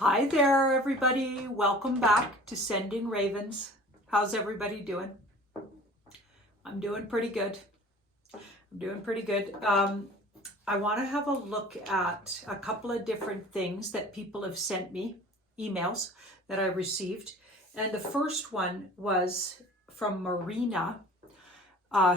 Hi there, everybody. Welcome back to Sending Ravens. How's everybody doing? I'm doing pretty good. I want to have a look at a couple of different things that people have sent me, emails that I received. And the first one was from Marina.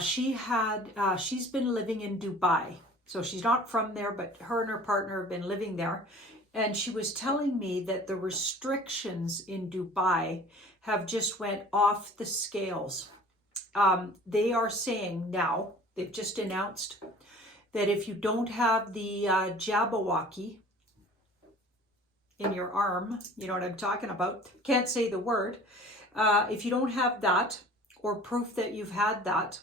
She's been living in Dubai. So she's not from there, but her and her partner have been living there. And she was telling me that the restrictions in Dubai have just went off the scales. They are saying now, they've just announced that if you don't have the Jabberwocky in your arm, you know what I'm talking about, can't say the word. If you don't have that or proof that you've had that,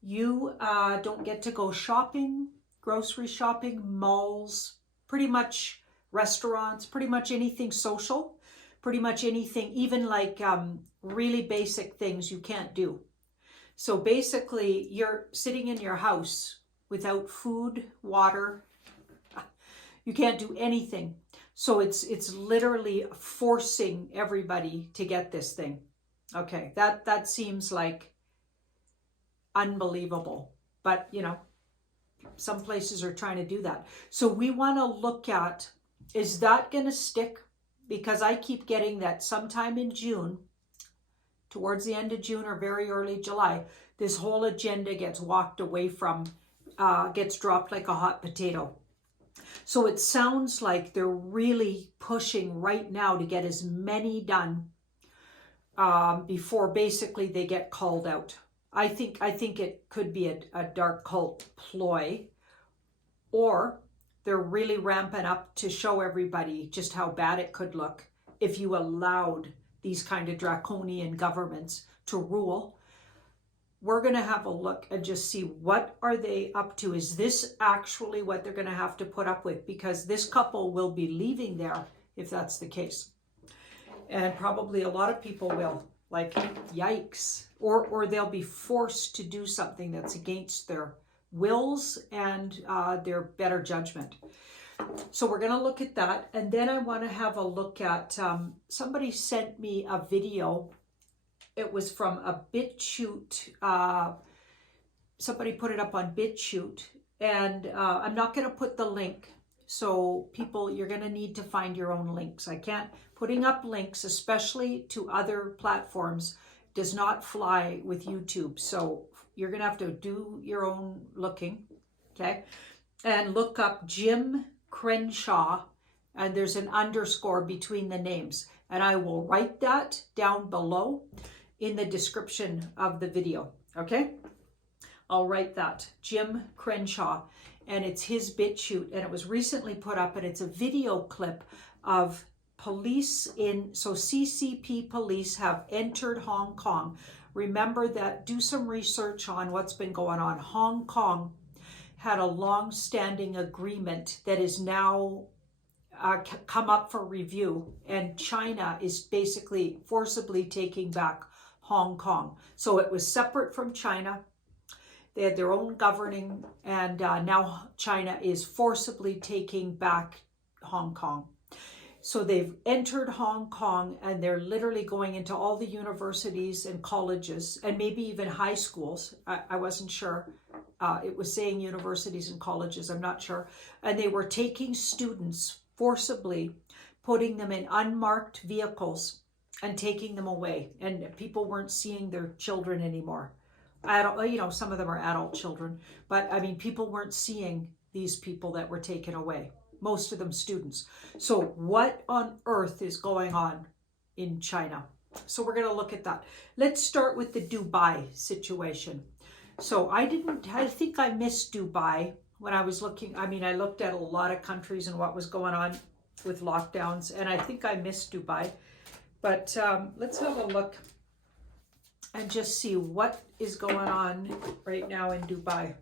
you don't get to go shopping, grocery shopping, malls, pretty much restaurants, pretty much anything social, pretty much anything, even like really basic things you can't do. So basically, you're sitting in your house without food, water. You can't do anything. So it's literally forcing everybody to get this thing. Okay, that seems like unbelievable. But you know, some places are trying to do that. So we want to look at, is that going to stick? Because I keep getting that sometime in June, towards the end of June or very early July, this whole agenda gets walked away from, gets dropped like a hot potato. So it sounds like they're really pushing right now to get as many done before basically they get called out. I think it could be a dark cult ploy, or they're really ramping up to show everybody just how bad it could look if you allowed these kind of draconian governments to rule. We're going to have a look and just see what are they up to. Is this actually what they're going to have to put up with? Because this couple will be leaving there if that's the case. And probably a lot of people will. Like, yikes. Or they'll be forced to do something that's against their wills and their better judgment. So we're going to look at that. And then I want to have a look at, somebody sent me a video. It was from a Bitchute. Somebody put it up on Bitchute. And I'm not going to put the link. So people, you're going to need to find your own links. I can't, putting up links, especially to other platforms, does not fly with YouTube. So you're going to have to do your own looking, okay? And look up Jim Crenshaw, and there's an underscore between the names. And I will write that down below in the description of the video, okay? I'll write that, Jim Crenshaw, and it's his Bitchute, and it was recently put up, and it's a video clip of police so CCP police have entered Hong Kong. Remember that, do some research on what's been going on. Hong Kong had a long-standing agreement that is now come up for review, and China is basically forcibly taking back Hong Kong. So it was separate from China. They had their own governing, and now China is forcibly taking back Hong Kong. So they've entered Hong Kong, and they're literally going into all the universities and colleges, and maybe even high schools. I wasn't sure. It was saying universities and colleges, I'm not sure. And they were taking students forcibly, putting them in unmarked vehicles and taking them away. And people weren't seeing their children anymore. Some of them are adult children, but I mean, people weren't seeing these people that were taken away, most of them students. So what on earth is going on in China? So we're going to look at that. Let's start with the Dubai situation. So I think I missed Dubai when I was looking. I mean, I looked at a lot of countries and what was going on with lockdowns, and I think I missed Dubai. But let's have a look and just see what is going on right now in Dubai.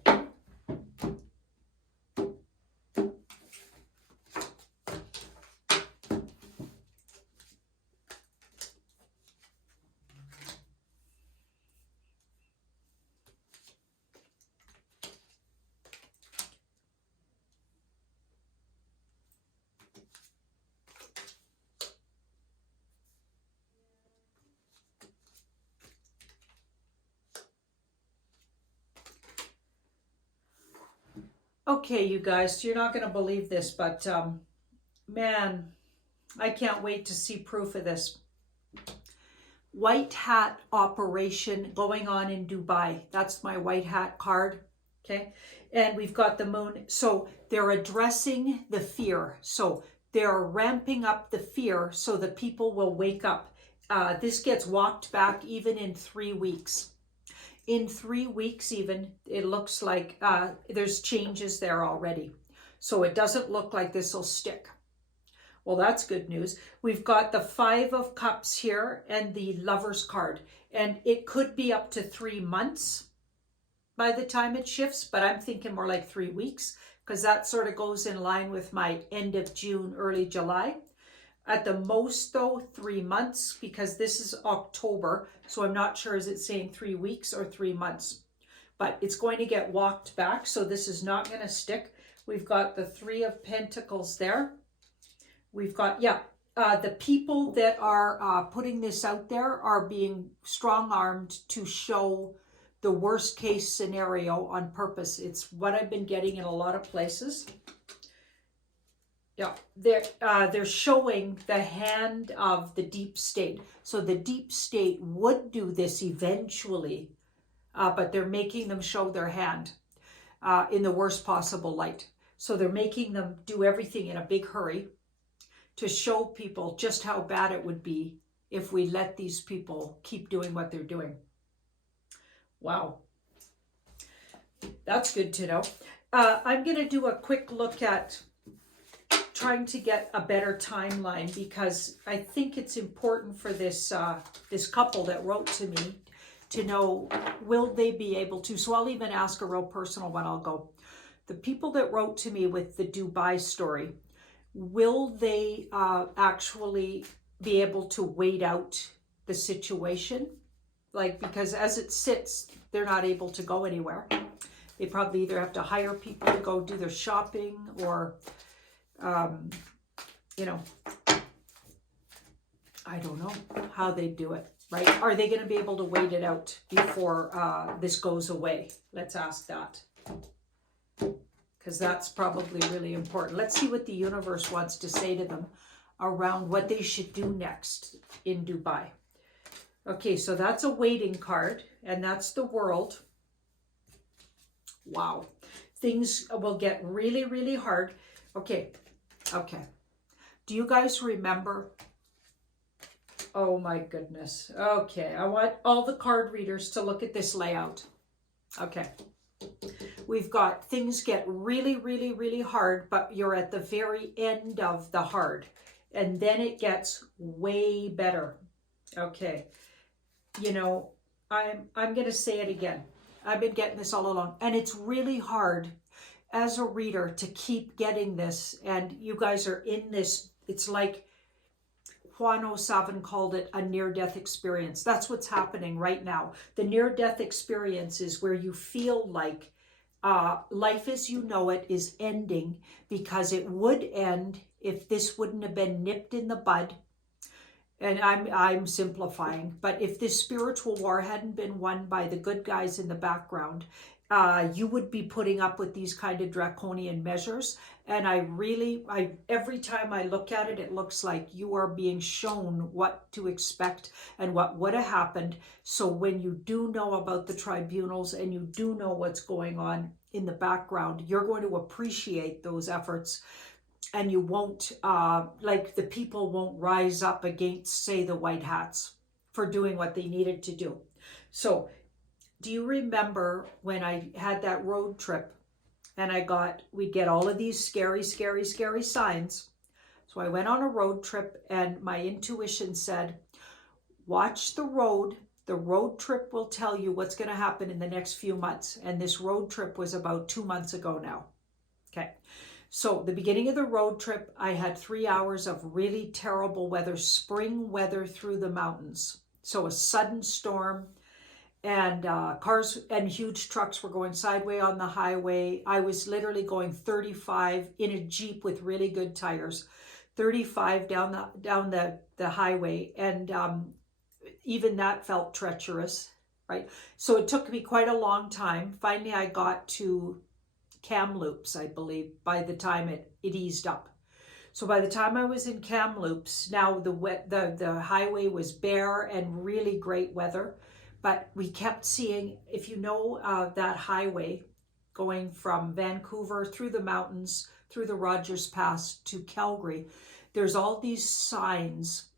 Okay, you guys, you're not going to believe this, but man, I can't wait to see proof of this. White hat operation going on in Dubai. That's my white hat card. Okay. And we've got the moon. So they're addressing the fear. So they're ramping up the fear so the people will wake up. This gets walked back even in 3 weeks. In 3 weeks even, it looks like there's changes there already. So it doesn't look like this will stick. Well, that's good news. We've got the 5 of Cups here and the Lover's card. And it could be up to 3 months by the time it shifts, but I'm thinking more like 3 weeks because that sort of goes in line with my end of June, early July. At the most though, 3 months, because this is October. So I'm not sure, is it saying 3 weeks or 3 months? But it's going to get walked back. So this is not going to stick. We've got the 3 of Pentacles there. We've got, the people that are putting this out there are being strong-armed to show the worst case scenario on purpose. It's what I've been getting in a lot of places. Yeah, they're showing the hand of the deep state. So the deep state would do this eventually, but they're making them show their hand in the worst possible light. So they're making them do everything in a big hurry to show people just how bad it would be if we let these people keep doing what they're doing. Wow. That's good to know. I'm going to do a quick look at trying to get a better timeline because I think it's important for this this couple that wrote to me to know, will they be able to? So I'll even ask a real personal one. I'll go, the people that wrote to me with the Dubai story, will they actually be able to wait out the situation? Like, because as it sits, they're not able to go anywhere. They probably either have to hire people to go do their shopping or, you know, I don't know how they do it, right? Are they going to be able to wait it out before this goes away? Let's ask that. Because that's probably really important. Let's see what the universe wants to say to them around what they should do next in Dubai. Okay, so that's a waiting card, and that's the World. Wow. Things will get really, really hard. Okay. Do you guys remember? Oh my goodness. Okay, I want all the card readers to look at this layout. Okay. We've got things get really, really, really hard, but you're at the very end of the hard. And then it gets way better. Okay. You know, I'm going to say it again. I've been getting this all along. And it's really hard as a reader to keep getting this. And you guys are in this. It's like Juan O'Savin called it a near-death experience. That's what's happening right now. The near-death experience is where you feel like life as you know it is ending, because it would end if this wouldn't have been nipped in the bud. And I'm simplifying, but if this spiritual war hadn't been won by the good guys in the background, you would be putting up with these kind of draconian measures. And every time I look at it, it looks like you are being shown what to expect and what would have happened. So when you do know about the tribunals and you do know what's going on in the background, you're going to appreciate those efforts. And you won't, like the people won't rise up against, say, the white hats for doing what they needed to do. So do you remember when I had that road trip and we'd get all of these scary, scary, scary signs. So I went on a road trip and my intuition said, watch the road. The road trip will tell you what's going to happen in the next few months. And this road trip was about 2 months ago now. Okay. So the beginning of the road trip, I had 3 hours of really terrible weather, spring weather through the mountains. So a sudden storm, and cars and huge trucks were going sideways on the highway. I was literally going 35 in a Jeep with really good tires, 35 down the highway. And even that felt treacherous, right? So it took me quite a long time. Finally, I got to Kamloops, I believe, by the time it eased up. So by the time I was in Kamloops, now the highway was bare and really great weather. But we kept seeing, if you know that highway going from Vancouver through the mountains, through the Rogers Pass to Calgary, there's all these signs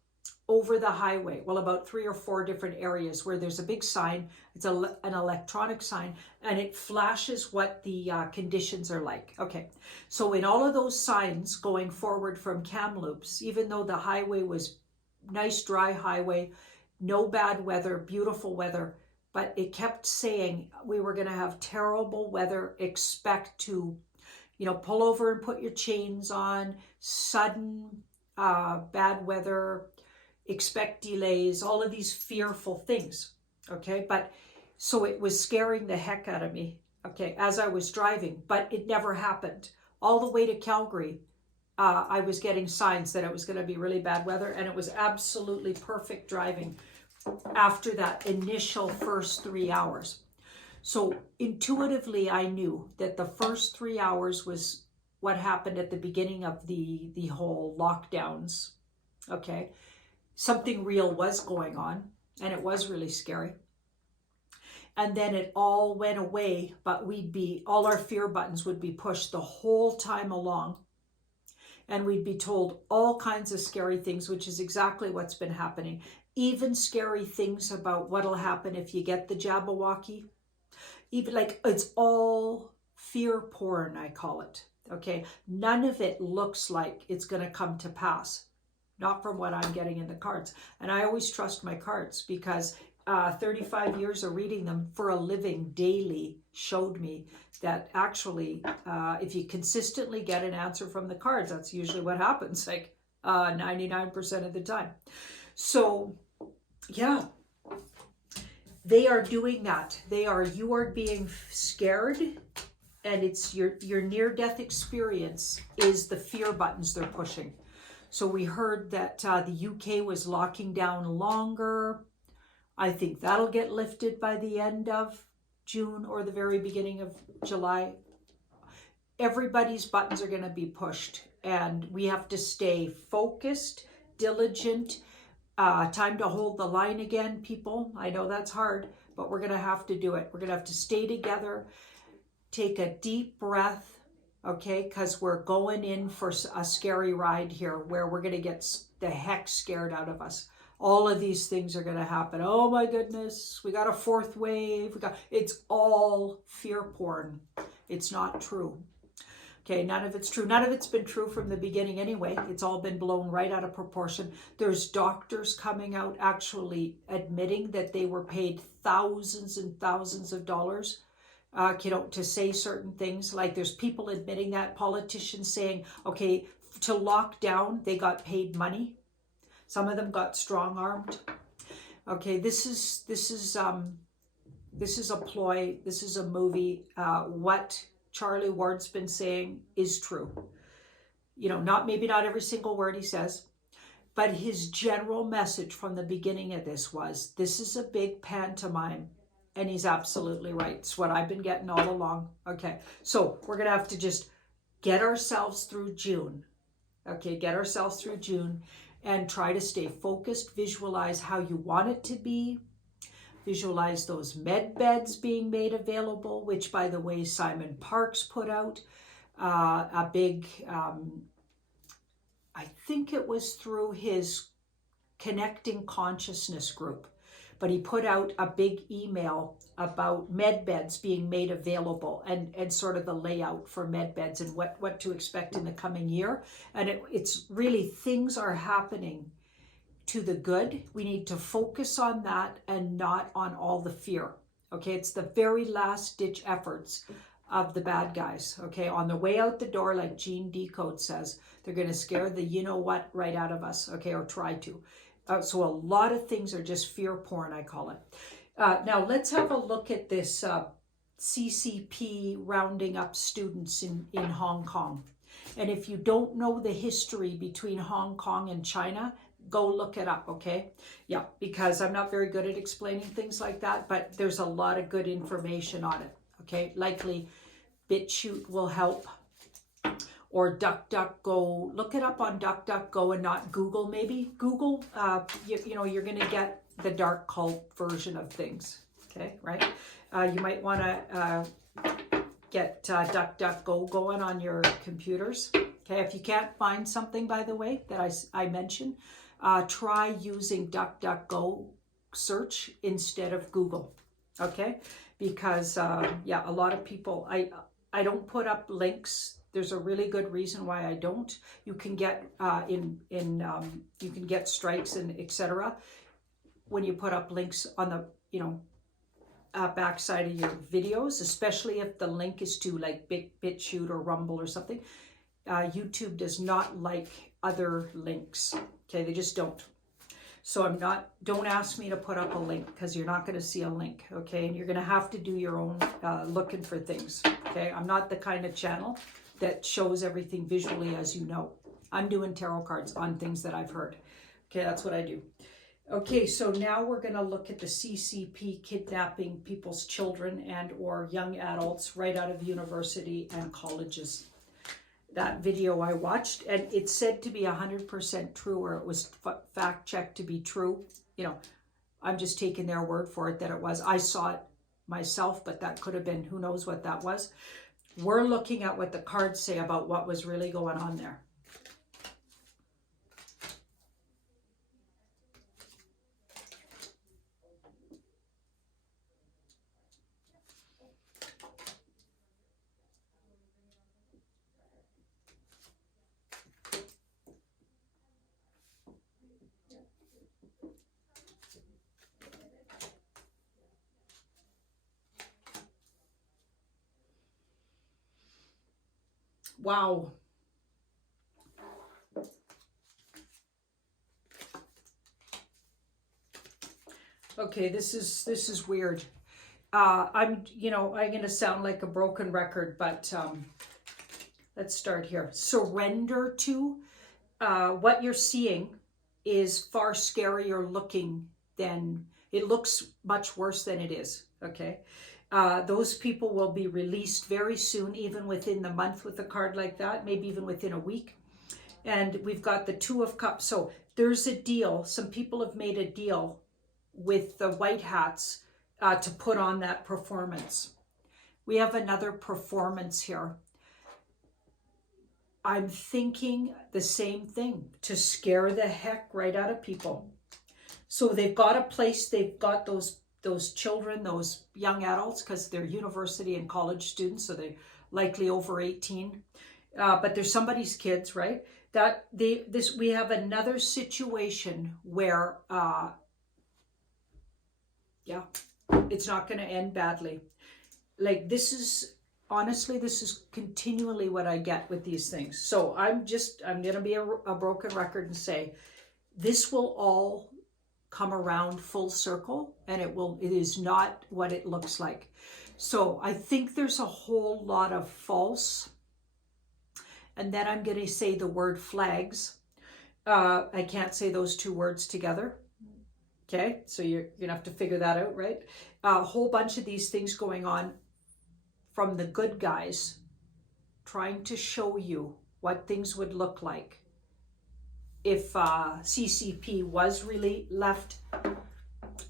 over the highway. Well, about 3 or 4 different areas where there's a big sign. It's an electronic sign, and it flashes what the conditions are like. Okay, so in all of those signs going forward from Kamloops, even though the highway was nice dry highway, no bad weather, beautiful weather, but it kept saying we were going to have terrible weather. Expect to, pull over and put your chains on, sudden bad weather, expect delays, all of these fearful things. Okay, but so it was scaring the heck out of me, okay, as I was driving, but it never happened. All the way to Calgary, I was getting signs that it was going to be really bad weather, and it was absolutely perfect driving after that initial first 3 hours. So intuitively, I knew that the first 3 hours was what happened at the beginning of the whole lockdowns. Okay, something real was going on, and it was really scary. And then it all went away, but all our fear buttons would be pushed the whole time along. And we'd be told all kinds of scary things, which is exactly what's been happening. Even scary things about what'll happen if you get the Jabberwocky. Even like, it's all fear porn, I call it. Okay, none of it looks like it's going to come to pass. Not from what I'm getting in the cards. And I always trust my cards because 35 years of reading them for a living daily showed me that actually, if you consistently get an answer from the cards, that's usually what happens, like 99% of the time. So, yeah, they are doing that. You are being scared, and it's your near-death experience is the fear buttons they're pushing. So we heard that the UK was locking down longer. I think that'll get lifted by the end of June or the very beginning of July. Everybody's buttons are going to be pushed, and we have to stay focused, diligent. Time to hold the line again, people. I know that's hard, but we're going to have to do it. We're going to have to stay together, take a deep breath. Okay, because we're going in for a scary ride here where we're going to get the heck scared out of us. All of these things are going to happen. Oh my goodness, we got a 4th wave. It's all fear porn. It's not true. Okay, none of it's true. None of it's been true from the beginning anyway. It's all been blown right out of proportion. There's doctors coming out actually admitting that they were paid thousands and thousands of dollars to say certain things. Like there's people admitting that, politicians saying, okay, to lock down, they got paid money. Some of them got strong-armed. Okay, this is a ploy. This is a movie. What Charlie Ward's been saying is true. Maybe not every single word he says, but his general message from the beginning of this is a big pantomime. And he's absolutely right. It's what I've been getting all along. Okay, so we're going to have to just get ourselves through June. Okay, get ourselves through June and try to stay focused. Visualize how you want it to be. Visualize those med beds being made available, which, by the way, Simon Parks put out a big, I think it was through his Connecting Consciousness group. But he put out a big email about med beds being made available and sort of the layout for med beds and what to expect in the coming year. And it's really, things are happening to the good. We need to focus on that and not on all the fear. Okay, it's the very last ditch efforts of the bad guys. Okay, on the way out the door, like Gene Decode says, they're going to scare the you-know-what right out of us. Okay, or try to. So a lot of things are just fear porn, I call it. Now let's have a look at this CCP rounding up students in Hong Kong. And if you don't know the history between Hong Kong and China, go look it up, okay? Yeah, because I'm not very good at explaining things like that, but there's a lot of good information on it, okay? Likely Bitchute will help, or DuckDuckGo. Look it up on DuckDuckGo and not Google. Maybe Google. You know, you're going to get the dark cult version of things. Okay, right? You might want to get DuckDuckGo going on your computers. Okay, if you can't find something, by the way, that I mentioned, try using DuckDuckGo search instead of Google. Okay, because yeah, a lot of people, I don't put up links. There's a really good reason why I don't. You can get you can get strikes and etc. when you put up links on the, you know, backside of your videos, especially if the link is to like Bitchute or Rumble or something. YouTube does not like other links. Okay, they just don't. So don't ask me to put up a link, because you're not going to see a link. Okay, and you're going to have to do your own looking for things. Okay, I'm not the kind of channel that shows everything visually, as you know. I'm doing tarot cards on things that I've heard. Okay, that's what I do. Okay, so now we're going to look at the CCP kidnapping people's children and or young adults right out of university and colleges. That video I watched, and it's said to be 100% true, or it was fact-checked to be true. You know, I'm just taking their word for it that it was. I saw it myself, but that could have been, who knows what that was. We're looking at what the cards say about what was really going on there. Wow. Okay, this is weird. I'm going to sound like a broken record, but let's start here. Surrender to what you're seeing is far scarier looking than it looks. Much worse than it is. Okay. Those people will be released very soon, even within the month with a card like that, maybe even within a week. And we've got the Two of Cups. So there's a deal. Some people have made a deal with the white hats to put on that performance. We have another performance here. I'm thinking the same thing, to scare the heck right out of people. So they've got a place, they've got those children, those young adults, because they're university and college students, so they're likely over 18. But they're somebody's kids, right? We have another situation where, yeah, it's not going to end badly. Like, honestly, this is continually what I get with these things. So I'm going to be a broken record and say, this will all come around full circle, and it is not what it looks like. So I think there's a whole lot of false, and then I'm going to say the word flags. I can't say those two words together. Okay, so you're going to have to figure that out, right? A whole bunch of these things going on from the good guys, trying to show you what things would look like if CCP was really left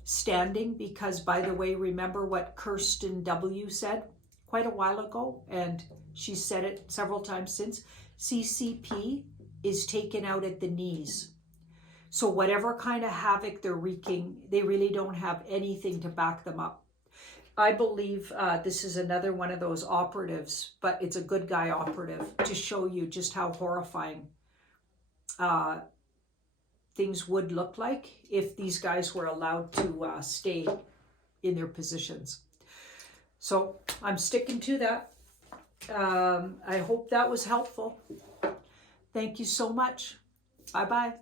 standing. Because, by the way, remember what Kirsten W. said quite a while ago, and she said it several times since. CCP is taken out at the knees. So whatever kind of havoc they're wreaking, they really don't have anything to back them up. I believe this is another one of those operatives, but it's a good guy operative, to show you just how horrifying things would look like if these guys were allowed to stay in their positions. So I'm sticking to that. I hope that was helpful. Thank you so much. Bye-bye.